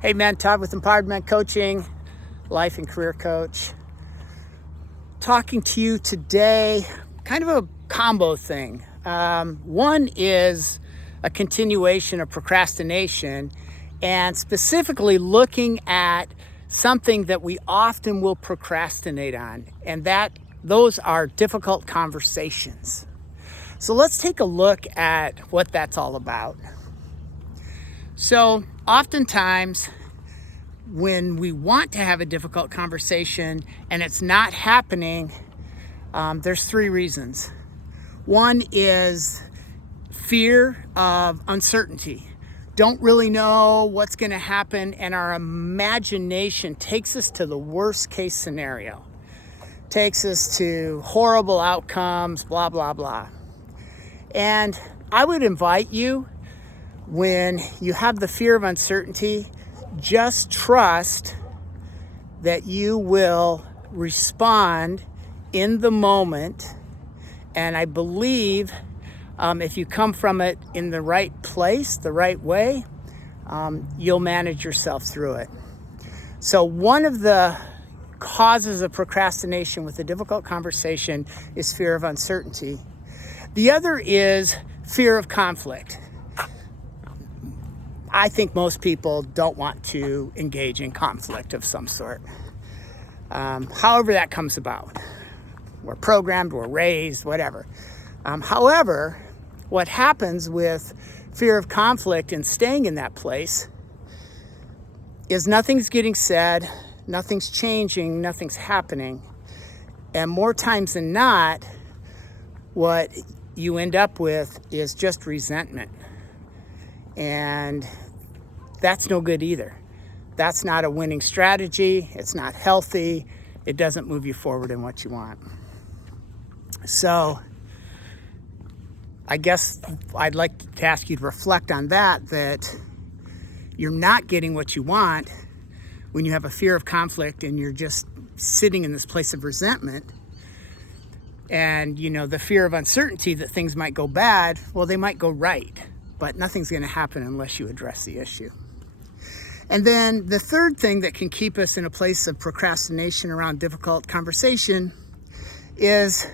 Hey man, Todd with Empowerment Coaching, life and career coach. Talking to you today, kind of a combo thing. One is a continuation of procrastination and specifically looking at something that we often will procrastinate on, and those are difficult conversations. So let's take a look at what that's all about. So oftentimes when we want to have a difficult conversation and it's not happening, there's three reasons. One is fear of uncertainty. Don't really know what's going to happen, and our imagination takes us to the worst case scenario. Takes us to horrible outcomes, blah, blah, blah. And I would invite you, when you have the fear of uncertainty, just trust that you will respond in the moment. And I believe if you come from it in the right place, the right way, you'll manage yourself through it. So one of the causes of procrastination with a difficult conversation is fear of uncertainty. The other is fear of conflict. I think most people don't want to engage in conflict of some sort. However that comes about. We're programmed, we're raised, whatever. However, what happens with fear of conflict and staying in that place is nothing's getting said, nothing's changing, nothing's happening. And more times than not, what you end up with is just resentment. And that's no good either. That's not a winning strategy. It's not healthy. It doesn't move you forward in what you want. So I guess I'd like to ask you to reflect on that you're not getting what you want when you have a fear of conflict and you're just sitting in this place of resentment. And, the fear of uncertainty that things might go bad, well, they might go right. But nothing's going to happen unless you address the issue. And then the third thing that can keep us in a place of procrastination around difficult conversation is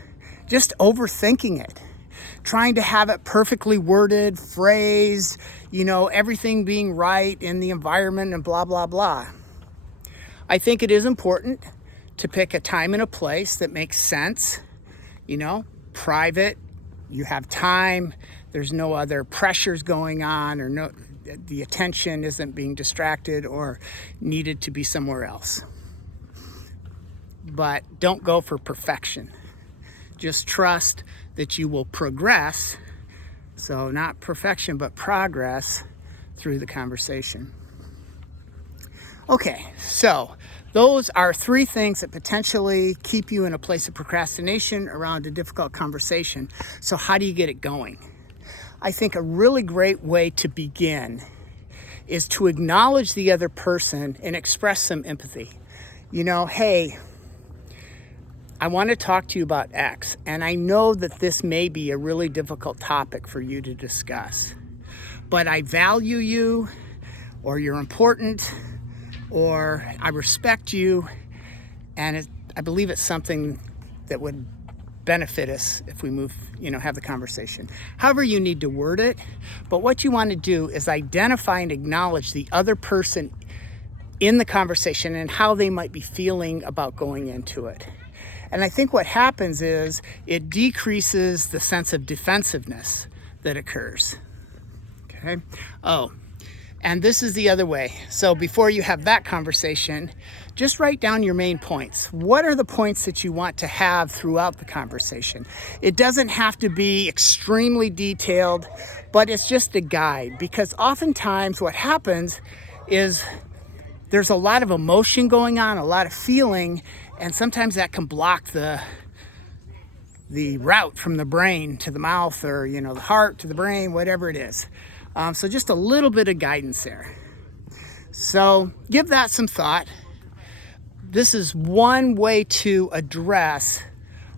just overthinking it. Trying to have it perfectly worded, phrased, everything being right in the environment and blah, blah, blah. I think it is important to pick a time and a place that makes sense, private. You have time. There's no other pressures going on, or the attention isn't being distracted or needed to be somewhere else. But don't go for perfection. Just trust that you will progress. So not perfection, but progress through the conversation. Okay, so those are three things that potentially keep you in a place of procrastination around a difficult conversation. So how do you get it going? I think a really great way to begin is to acknowledge the other person and express some empathy. Hey, I want to talk to you about X, and I know that this may be a really difficult topic for you to discuss, but I value you, or you're important, or I respect you, and I believe it's something that would benefit us if we have the conversation. However you need to word it, but what you want to do is identify and acknowledge the other person in the conversation and how they might be feeling about going into it. And I think what happens is it decreases the sense of defensiveness that occurs. Okay? And this is the other way. So before you have that conversation, just write down your main points. What are the points that you want to have throughout the conversation? It doesn't have to be extremely detailed, but it's just a guide. Because oftentimes what happens is there's a lot of emotion going on, a lot of feeling, and sometimes that can block the route from the brain to the mouth, or the heart to the brain, whatever it is. So just a little bit of guidance there. So give that some thought. This is one way to address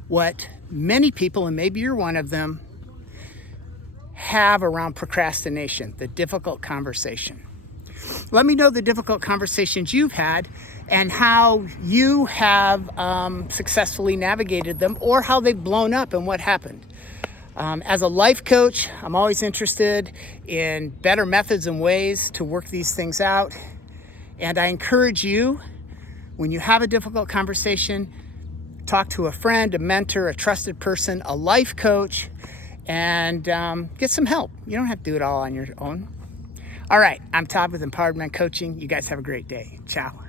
what many people, and maybe you're one of them, have around procrastination, the difficult conversation. Let me know the difficult conversations you've had and how you have successfully navigated them, or how they've blown up and what happened. As a life coach, I'm always interested in better methods and ways to work these things out. And I encourage you, when you have a difficult conversation, talk to a friend, a mentor, a trusted person, a life coach, and get some help. You don't have to do it all on your own. All right, I'm Todd with Empowered Men Coaching. You guys have a great day. Ciao.